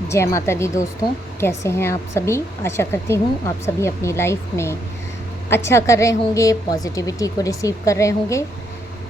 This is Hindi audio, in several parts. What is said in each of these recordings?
जय माता दी दोस्तों, कैसे हैं आप सभी। आशा करती हूँ आप सभी अपनी लाइफ में अच्छा कर रहे होंगे, पॉजिटिविटी को रिसीव कर रहे होंगे।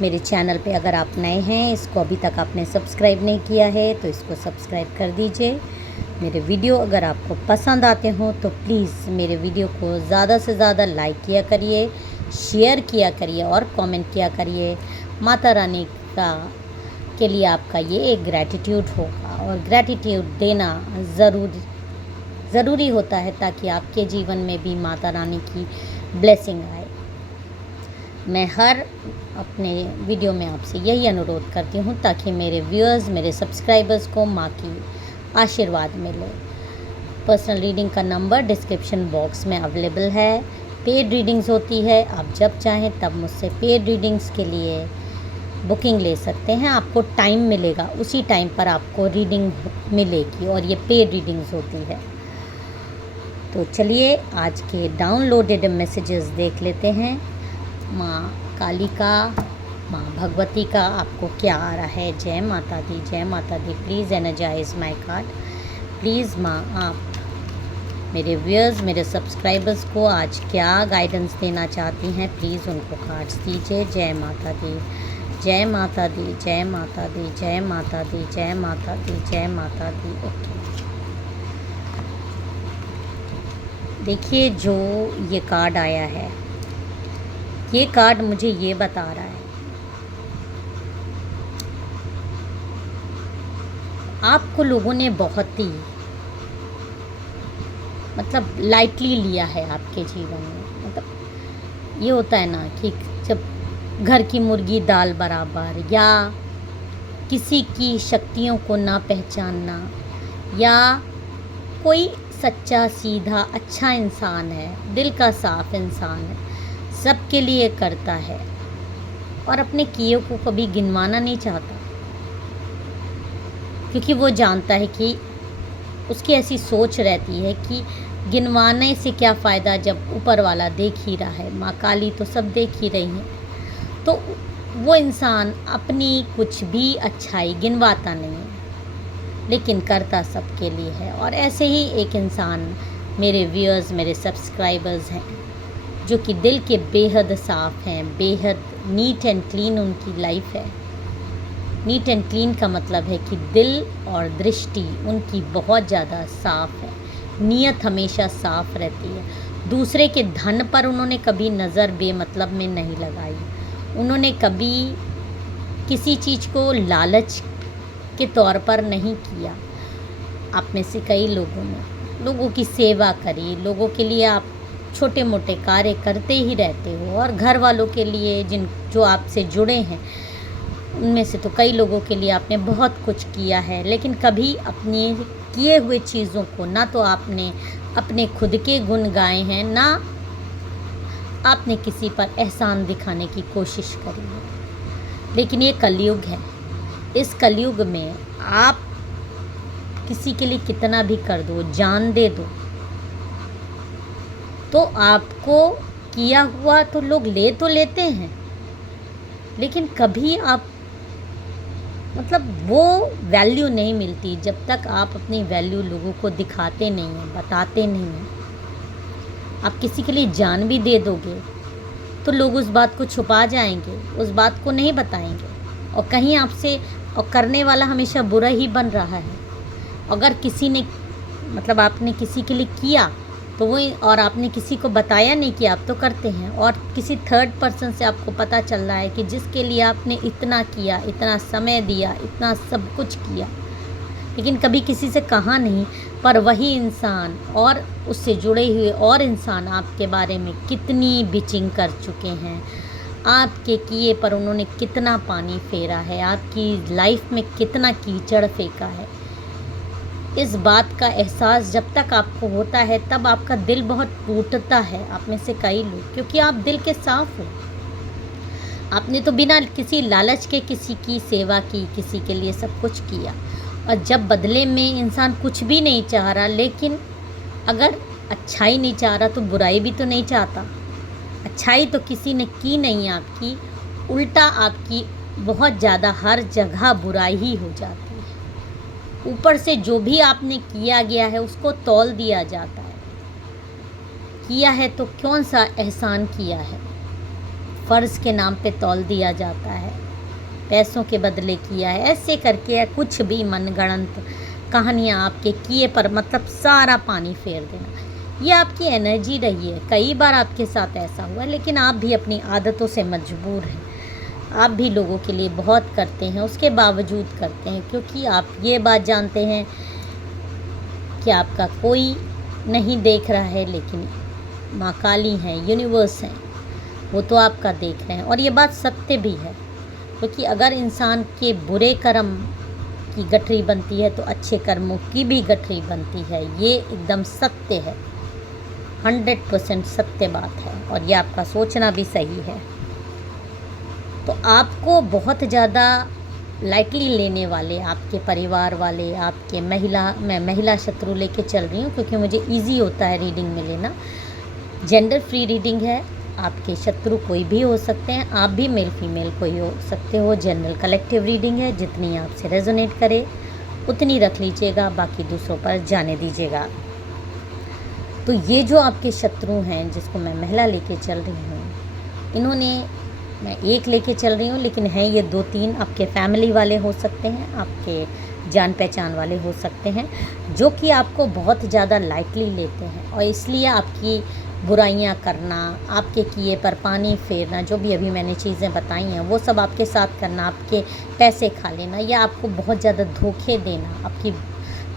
मेरे चैनल पे अगर आप नए हैं, इसको अभी तक आपने सब्सक्राइब नहीं किया है तो इसको सब्सक्राइब कर दीजिए। मेरे वीडियो अगर आपको पसंद आते हों तो प्लीज़ मेरे वीडियो को ज़्यादा से ज़्यादा लाइक किया करिए, शेयर किया करिए और कमेंट किया करिए। माता रानी का के लिए आपका ये एक ग्रैटिट्यूड होगा और ग्रैटिट्यूड देना ज़रूरी होता है ताकि आपके जीवन में भी माता रानी की ब्लेसिंग आए। मैं हर अपने वीडियो में आपसे यही अनुरोध करती हूँ ताकि मेरे व्यूअर्स, मेरे सब्सक्राइबर्स को माँ की आशीर्वाद मिले। पर्सनल रीडिंग का नंबर डिस्क्रिप्शन बॉक्स में अवेलेबल है। पेड रीडिंग्स होती है, आप जब चाहें तब मुझसे पेड रीडिंग्स के लिए बुकिंग ले सकते हैं। आपको टाइम मिलेगा, उसी टाइम पर आपको रीडिंग मिलेगी और ये पेड रीडिंग्स होती है। तो चलिए आज के डाउनलोडेड मैसेजेस देख लेते हैं। माँ काली का, माँ भगवती का आपको क्या आ रहा है। जय माता दी, जय माता दी। Please energise my card. Please माँ, आप मेरे व्यूअर्स, मेरे सब्सक्राइबर्स को आज क्या गाइडेंस देना चाहती हैं, प्लीज़ उनको कार्ड्स दीजिए। जय माता दी, जय माता दी, जय माता दी, जय माता दी, जय माता दी, जय माता दी। ओके, देखिए जो ये कार्ड आया है, ये कार्ड मुझे ये बता रहा है आपको लोगों ने बहुत ही लाइटली लिया है आपके जीवन में। ये होता है ना कि जब घर की मुर्गी दाल बराबर, या किसी की शक्तियों को ना पहचानना, या कोई सच्चा सीधा अच्छा इंसान है, दिल का साफ इंसान है, सबके लिए करता है और अपने किए को कभी गिनवाना नहीं चाहता, क्योंकि वो जानता है कि उसकी ऐसी सोच रहती है कि गिनवाने से क्या फ़ायदा जब ऊपर वाला देख ही रहा है, माँ काली तो सब देख ही रही हैं। तो वो इंसान अपनी कुछ भी अच्छाई गिनवाता नहीं है, लेकिन करता सबके लिए है। और ऐसे ही एक इंसान मेरे व्यूअर्स, मेरे सब्सक्राइबर्स हैं जो कि दिल के बेहद साफ़ हैं, बेहद नीट एंड क्लीन उनकी लाइफ है। नीट एंड क्लीन का मतलब है कि दिल और दृष्टि उनकी बहुत ज़्यादा साफ़ है, नीयत हमेशा साफ़ रहती है। दूसरे के धन पर उन्होंने कभी नज़र बेमतलब में नहीं लगाई। उन्होंने कभी किसी चीज़ को लालच के तौर पर नहीं किया। आप में से कई लोगों ने लोगों की सेवा करी, लोगों के लिए आप छोटे मोटे कार्य करते ही रहते हो, और घर वालों के लिए जो आपसे जुड़े हैं उनमें से तो कई लोगों के लिए आपने बहुत कुछ किया है। लेकिन कभी अपने किए हुए चीज़ों को ना तो आपने अपने खुद के गुण गाए हैं, ना आपने किसी पर एहसान दिखाने की कोशिश करी है। लेकिन ये कलयुग है, इस कलयुग में आप किसी के लिए कितना भी कर दो, जान दे दो, तो आपको किया हुआ तो लोग ले तो लेते हैं, लेकिन कभी आप वो वैल्यू नहीं मिलती जब तक आप अपनी वैल्यू लोगों को दिखाते नहीं हैं, बताते नहीं हैं। आप किसी के लिए जान भी दे दोगे तो लोग उस बात को छुपा जाएंगे, उस बात को नहीं बताएंगे, और कहीं आपसे, और करने वाला हमेशा बुरा ही बन रहा है। अगर किसी ने आपने किसी के लिए किया तो वो, और आपने किसी को बताया नहीं कि आप तो करते हैं, और किसी थर्ड पर्सन से आपको पता चल रहा है कि जिसके लिए आपने इतना किया, इतना समय दिया, इतना सब कुछ किया, लेकिन कभी किसी से कहा नहीं, पर वही इंसान और उससे जुड़े हुए और इंसान आपके बारे में कितनी बिचिंग कर चुके हैं, आपके किए पर उन्होंने कितना पानी फेरा है, आपकी लाइफ में कितना कीचड़ फेंका है। इस बात का एहसास जब तक आपको होता है तब आपका दिल बहुत टूटता है। आप में से कई लोग, क्योंकि आप दिल के साफ़ हो, आपने तो बिना किसी लालच के किसी की सेवा की, किसी के लिए सब कुछ किया, और जब बदले में इंसान कुछ भी नहीं चाह रहा, लेकिन अगर अच्छाई नहीं चाह रहा तो बुराई भी तो नहीं चाहता। अच्छाई तो किसी ने की नहीं आपकी, उल्टा आपकी बहुत ज़्यादा हर जगह बुराई ही हो जाती है। ऊपर से जो भी आपने किया गया है उसको तौल दिया जाता है। किया है तो कौन सा एहसान किया है, फ़र्ज़ के नाम पे तौल दिया जाता है, पैसों के बदले किया है, ऐसे करके या कुछ भी मनगढ़ंत कहानियाँ आपके किए पर मतलब सारा पानी फेर देना। ये आपकी एनर्जी रही है। कई बार आपके साथ ऐसा हुआ, लेकिन आप भी अपनी आदतों से मजबूर हैं। आप भी लोगों के लिए बहुत करते हैं, उसके बावजूद करते हैं, क्योंकि आप ये बात जानते हैं कि आपका कोई नहीं देख रहा है, लेकिन माँ काली हैं, यूनिवर्स हैं, वो तो आपका देख रहे हैं। और ये बात सत्य भी है, क्योंकि अगर इंसान के बुरे कर्म की गठरी बनती है तो अच्छे कर्मों की भी गठरी बनती है। ये एकदम सत्य है, 100% सत्य बात है, और ये आपका सोचना भी सही है। तो आपको बहुत ज़्यादा लाइटली लेने वाले आपके परिवार वाले, आपके मैं महिला शत्रु लेके चल रही हूँ क्योंकि मुझे इजी होता है रीडिंग में लेना। जेंडर फ्री रीडिंग है, आपके शत्रु कोई भी हो सकते हैं, आप भी मेल फीमेल कोई हो सकते हो। जनरल कलेक्टिव रीडिंग है, जितनी आपसे रेजोनेट करे उतनी रख लीजिएगा, बाकी दूसरों पर जाने दीजिएगा। तो ये जो आपके शत्रु हैं जिसको मैं महिला लेके चल रही हूँ, इन्होंने, मैं एक लेके चल रही हूँ लेकिन हैं ये 2-3 आपके फैमिली वाले हो सकते हैं, आपके जान पहचान वाले हो सकते हैं, जो कि आपको बहुत ज़्यादा लाइटली लेते हैं और इसलिए आपकी बुराइयां करना, आपके किए पर पानी फेरना, जो भी अभी मैंने चीज़ें बताई हैं वो सब आपके साथ करना, आपके पैसे खा लेना या आपको बहुत ज़्यादा धोखे देना,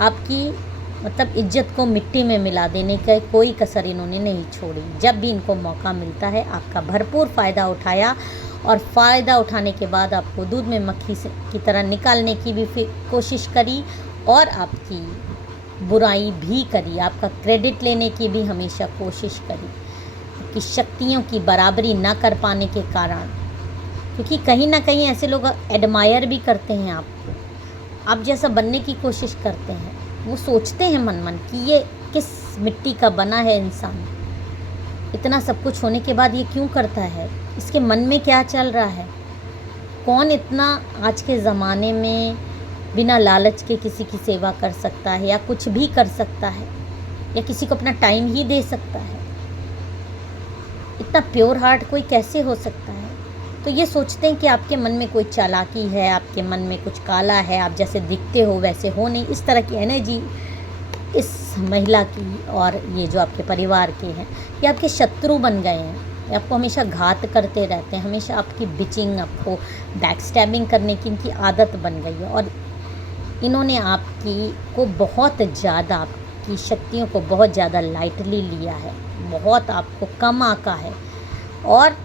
आपकी मतलब इज्जत को मिट्टी में मिला देने का कोई कसर इन्होंने नहीं छोड़ी। जब भी इनको मौका मिलता है आपका भरपूर फ़ायदा उठाया, और फ़ायदा उठाने के बाद आपको दूध में मक्खी की तरह निकालने की भी कोशिश करी और आपकी बुराई भी करी, आपका क्रेडिट लेने की भी हमेशा कोशिश करी, कि शक्तियों की बराबरी ना कर पाने के कारण। क्योंकि कहीं ना कहीं ऐसे लोग एडमायर भी करते हैं आपको, आप जैसा बनने की कोशिश करते हैं। वो सोचते हैं मन मन कि ये किस मिट्टी का बना है इंसान, इतना सब कुछ होने के बाद ये क्यों करता है, इसके मन में क्या चल रहा है। कौन इतना आज के ज़माने में बिना लालच के किसी की सेवा कर सकता है या कुछ भी कर सकता है या किसी को अपना टाइम ही दे सकता है। इतना प्योर हार्ट कोई कैसे हो सकता है। तो ये सोचते हैं कि आपके मन में कोई चालाकी है, आपके मन में कुछ काला है, आप जैसे दिखते हो वैसे हो नहीं। इस तरह की एनर्जी इस महिला की और ये जो आपके परिवार के हैं, ये आपके शत्रु बन गए हैं, ये आपको हमेशा घात करते रहते हैं, हमेशा आपकी बिचिंग, आपको बैक स्टैबिंग करने की इनकी आदत बन गई है। और इन्होंने आपकी को बहुत ज़्यादा, आपकी शक्तियों को बहुत ज़्यादा लाइटली लिया है, बहुत आपको कम आका है। और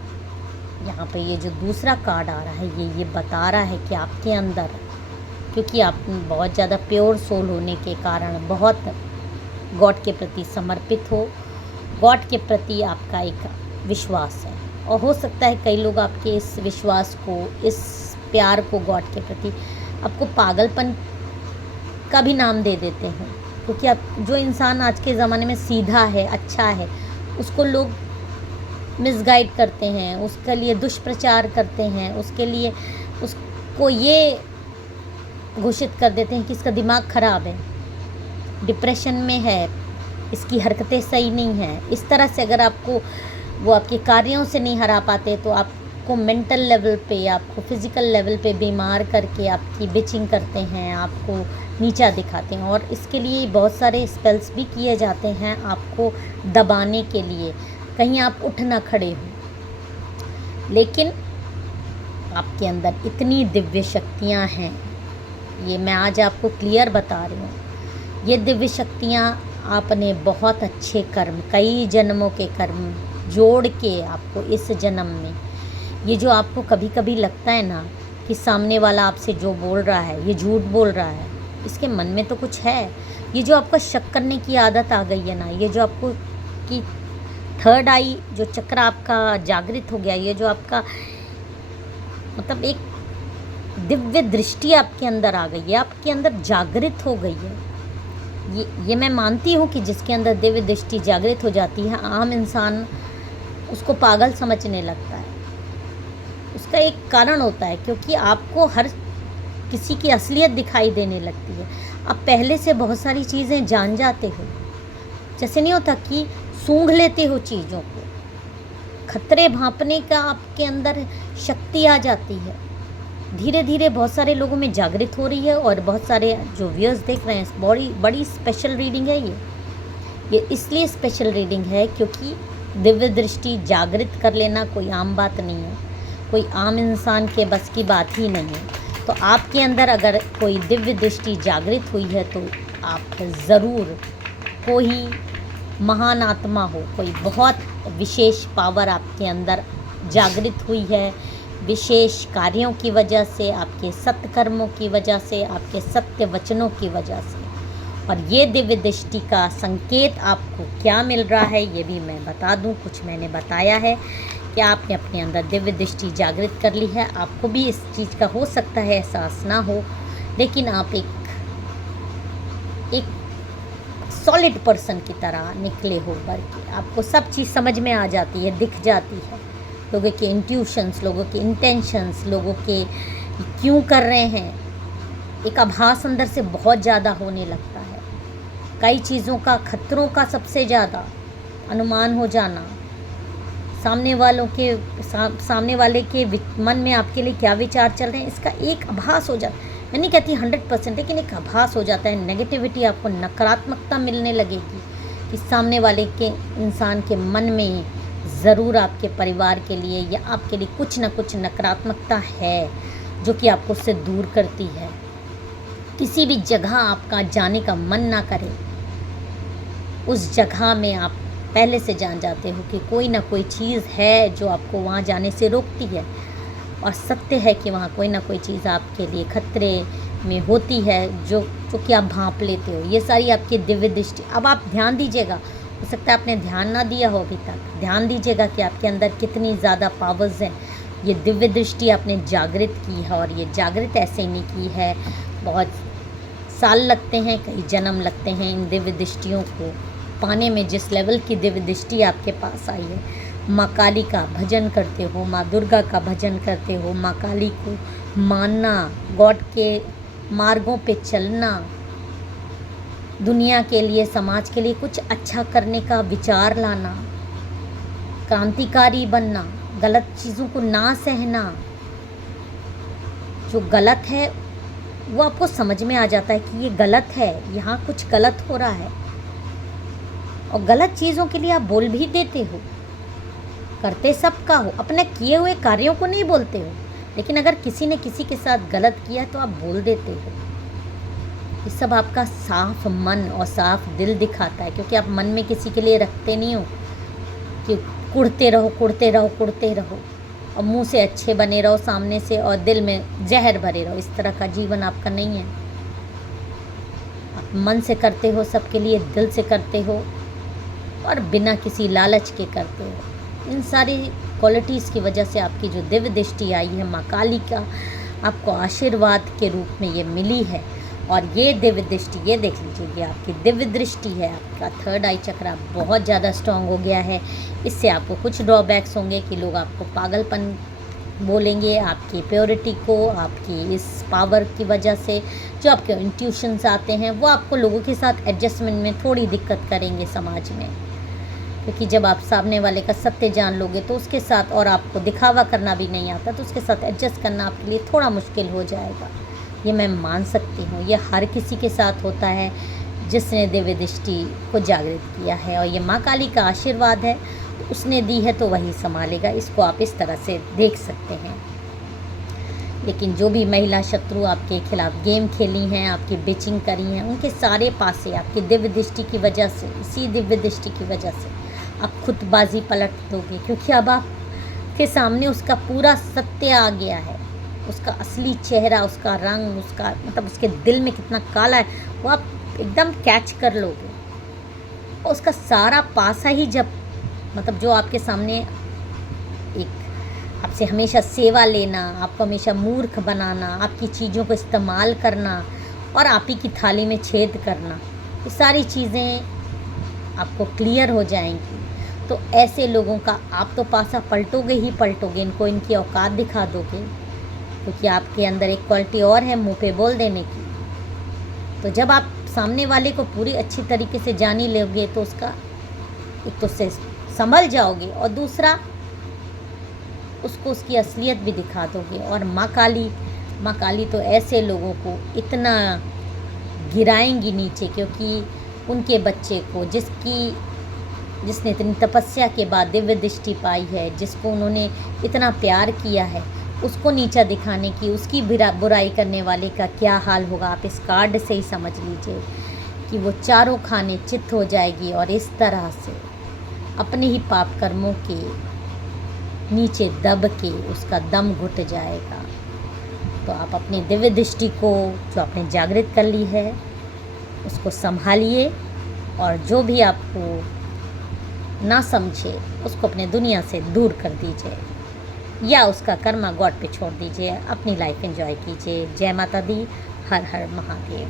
यहाँ पे ये जो दूसरा कार्ड आ रहा है ये बता रहा है कि आपके अंदर, क्योंकि आप बहुत ज़्यादा प्योर सोल होने के कारण बहुत गॉड के प्रति समर्पित हो, गॉड के प्रति आपका एक विश्वास है। और हो सकता है कई लोग आपके इस विश्वास को, इस प्यार को गॉड के प्रति आपको पागलपन का भी नाम दे देते हैं। क्योंकि आप, जो इंसान आज के ज़माने में सीधा है, अच्छा है, उसको लोग मिसगाइड करते हैं, उसके लिए दुष्प्रचार करते हैं, उसके लिए उसको ये घोषित कर देते हैं कि इसका दिमाग ख़राब है, डिप्रेशन में है, इसकी हरकतें सही नहीं हैं। इस तरह से अगर आपको वो आपके कार्यों से नहीं हरा पाते तो आपको मेंटल लेवल पे, आपको फिज़िकल लेवल पे बीमार करके आपकी बिचिंग करते हैं, आपको नीचा दिखाते हैं। और इसके लिए बहुत सारे स्पेल्स भी किए जाते हैं आपको दबाने के लिए, कहीं आप उठ ना खड़े हो। लेकिन आपके अंदर इतनी दिव्य शक्तियाँ हैं, ये मैं आज आपको क्लियर बता रही हूँ। ये दिव्य शक्तियाँ आपने बहुत अच्छे कर्म, कई जन्मों के कर्म जोड़ के आपको इस जन्म में, ये जो आपको कभी कभी लगता है ना कि सामने वाला आपसे जो बोल रहा है ये झूठ बोल रहा है, इसके मन में तो कुछ है। ये जो आपको शक करने की आदत आ गई है ना, ये जो आपको कि थर्ड आई जो चक्र आपका जागृत हो गया, ये जो आपका मतलब एक दिव्य दृष्टि आपके अंदर आ गई है, आपके अंदर जागृत हो गई है। ये मैं मानती हूँ कि जिसके अंदर दिव्य दृष्टि जागृत हो जाती है, आम इंसान उसको पागल समझने लगता है। उसका एक कारण होता है, क्योंकि आपको हर किसी की असलियत दिखाई देने लगती है। आप पहले से बहुत सारी चीज़ें जान जाते हो। जैसे नहीं होता कि सूंघ लेते हो चीज़ों को, खतरे भांपने का आपके अंदर शक्ति आ जाती है। धीरे धीरे बहुत सारे लोगों में जागृत हो रही है, और बहुत सारे जो व्यूअर्स देख रहे हैं, बड़ी स्पेशल रीडिंग है ये इसलिए स्पेशल रीडिंग है क्योंकि दिव्य दृष्टि जागृत कर लेना कोई आम बात नहीं है, कोई आम इंसान के बस की बात ही नहीं है। तो आपके अंदर अगर कोई दिव्य दृष्टि जागृत हुई है तो आप ज़रूर कोई महान आत्मा हो, कोई बहुत विशेष पावर आपके अंदर जागृत हुई है, विशेष कार्यों की वजह से, आपके सत्कर्मों की वजह से, आपके सत्य वचनों की वजह से। और ये दिव्य दृष्टि का संकेत आपको क्या मिल रहा है ये भी मैं बता दूं। कुछ मैंने बताया है कि आपने अपने अंदर दिव्य दृष्टि जागृत कर ली है। आपको भी इस चीज़ का हो सकता है एहसास ना हो, लेकिन आप एक सॉलिड पर्सन की तरह निकले हो भर के। आपको सब चीज़ समझ में आ जाती है, दिख जाती है, लोगों के इंट्यूशंस, लोगों के इंटेंशंस, लोगों के क्यों कर रहे हैं, एक आभास अंदर से बहुत ज़्यादा होने लगता है। कई चीज़ों का, खतरों का सबसे ज़्यादा अनुमान हो जाना, सामने वाले के मन में आपके लिए क्या विचार चल रहे हैं, इसका एक आभास हो जाता है। मैं नहीं कहती 100%, लेकिन एक आभास हो जाता है। नेगेटिविटी, आपको नकारात्मकता मिलने लगेगी कि सामने वाले के इंसान के मन में ज़रूर आपके परिवार के लिए या आपके लिए कुछ ना कुछ नकारात्मकता है जो कि आपको उससे दूर करती है। किसी भी जगह आपका जाने का मन ना करे, उस जगह में आप पहले से जान जाते हो कि कोई ना कोई चीज़ है जो आपको वहाँ जाने से रोकती है, और सत्य है कि वहाँ कोई ना कोई चीज़ आपके लिए खतरे में होती है जो कि आप भांप लेते हो। ये सारी आपकी दिव्य दृष्टि। अब आप ध्यान दीजिएगा, हो सकता है आपने ध्यान ना दिया हो अभी तक, ध्यान दीजिएगा कि आपके अंदर कितनी ज़्यादा पावर्स हैं। ये दिव्य दृष्टि आपने जागृत की है, और ये जागृत ऐसे नहीं की है, बहुत साल लगते हैं, कई जन्म लगते हैं इन दिव्य दृष्टियों को पाने में। जिस लेवल की दिव्य दृष्टि आपके पास आई है, माँ काली का भजन करते हो, माँ दुर्गा का भजन करते हो, माँ काली को मानना, गॉड के मार्गों पे चलना, दुनिया के लिए, समाज के लिए कुछ अच्छा करने का विचार लाना, क्रांतिकारी बनना, गलत चीज़ों को ना सहना। जो गलत है वो आपको समझ में आ जाता है कि ये गलत है, यहाँ कुछ गलत हो रहा है, और गलत चीज़ों के लिए आप बोल भी देते हो। करते सबका हो, अपने किए हुए कार्यों को नहीं बोलते हो, लेकिन अगर किसी ने किसी के साथ गलत किया तो आप बोल देते हो। ये सब आपका साफ मन और साफ दिल दिखाता है, क्योंकि आप मन में किसी के लिए रखते नहीं हो कि कुड़ते रहो कुड़ते रहो कुड़ते रहो, और मुंह से अच्छे बने रहो सामने से, और दिल में जहर भरे रहो। इस तरह का जीवन आपका नहीं है। आप मन से करते हो, सबके लिए दिल से करते हो, और बिना किसी लालच के करते हो। इन सारी क्वालिटीज़ की वजह से आपकी जो दिव्य दृष्टि आई है, माँ काली का आपको आशीर्वाद के रूप में ये मिली है। और ये दिव्य दृष्टि, ये देख लीजिए, ये आपकी दिव्य दृष्टि है। आपका थर्ड आई चक्र बहुत ज़्यादा स्ट्रॉन्ग हो गया है। इससे आपको कुछ ड्रॉबैक्स होंगे कि लोग आपको पागलपन बोलेंगे, आपकी प्योरिटी को, आपकी इस पावर की वजह से जो आपके इंट्यूशंस आते हैं वो आपको लोगों के साथ एडजस्टमेंट में थोड़ी दिक्कत करेंगे समाज में। क्योंकि जब आप सामने वाले का सत्य जान लोगे तो उसके साथ, और आपको दिखावा करना भी नहीं आता, तो उसके साथ एडजस्ट करना आपके लिए थोड़ा मुश्किल हो जाएगा। ये मैं मान सकती हूँ। ये हर किसी के साथ होता है जिसने दिव्य दृष्टि को जागृत किया है, और ये माँ काली का आशीर्वाद है, तो उसने दी है तो वही संभालेगा। इसको आप इस तरह से देख सकते हैं। लेकिन जो भी महिला शत्रु आपके खिलाफ गेम खेली हैं, आपकी बिचिंग करी हैं, उनके सारे पासे आपकी दिव्य दृष्टि की वजह से, इसी दिव्य दृष्टि की वजह से आप खुदबाजी पलट दोगे, क्योंकि अब आपके सामने उसका पूरा सत्य आ गया है। उसका असली चेहरा, उसका रंग, उसका मतलब उसके दिल में कितना काला है वो आप एकदम कैच कर लोगे। और उसका सारा पासा ही जब मतलब जो आपके सामने एक आपसे हमेशा सेवा लेना, आपको हमेशा मूर्ख बनाना, आपकी चीज़ों को इस्तेमाल करना और आप ही की थाली में छेद करना, ये सारी चीज़ें आपको क्लियर हो जाएंगी। तो ऐसे लोगों का आप तो पासा पलटोगे ही पलटोगे, इनको इनकी औकात दिखा दोगे, क्योंकि आपके अंदर एक क्वालिटी और है मुंह पे बोल देने की। तो जब आप सामने वाले को पूरी अच्छी तरीके से जान ही लोगे तो उसका एक तो से संभल जाओगे और दूसरा उसको उसकी असलियत भी दिखा दोगे। और माँ काली तो ऐसे लोगों को इतना गिराएंगी नीचे, क्योंकि उनके बच्चे को जिसने इतनी तपस्या के बाद दिव्य दृष्टि पाई है, जिसको उन्होंने इतना प्यार किया है, उसको नीचा दिखाने की, उसकी बुराई करने वाले का क्या हाल होगा आप इस कार्ड से ही समझ लीजिए कि वो चारों खाने चित्त हो जाएगी और इस तरह से अपने ही पाप कर्मों के नीचे दब के उसका दम घुट जाएगा। तो आप अपनी दिव्य दृष्टि को जो आपने जागृत कर ली है उसको संभालिए, और जो भी आपको ना समझे उसको अपने दुनिया से दूर कर दीजिए या उसका कर्मा गॉड पे छोड़ दीजिए। अपनी लाइफ एंजॉय कीजिए। जय माता दी। हर हर महादेव।